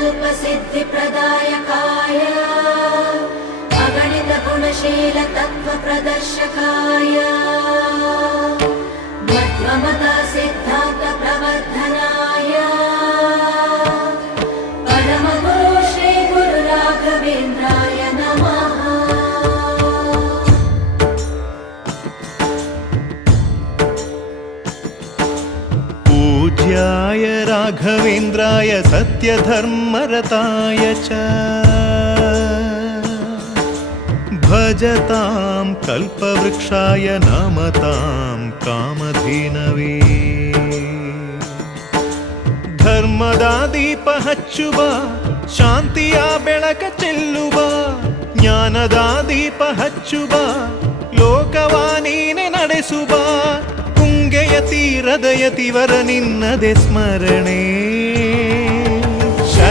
निर्विकल्पसिद्धिप्रदायकाय अगणितगुणशीलतत्त्वप्रदर्शकाय मध्वमता सिद्धान्तप्रवर्धनाय परमगुरु श्रीगुरुराघवेन्द्राय नमः। पूज्याय राघवेन्द्राय सत्यधर्मरताय च भजतां कल्पवृक्षाय नमतां कामधेनवे। ಧರ್ಮದ ದೀಪ ಹಚ್ಚುವ ಶಾಂತಿಯ ಬೆಳಕ ಚೆಲ್ಲುವ ಜ್ಞಾನದ ದೀಪ ಹಚ್ಚುವ ಲೋಕವ ನೀನೆ ನಡೆಸುವ ತುಂಗೆಯ ತೀರದ ಯತಿವರ ನಿನ್ನದೆ ಸ್ಮರಣೆ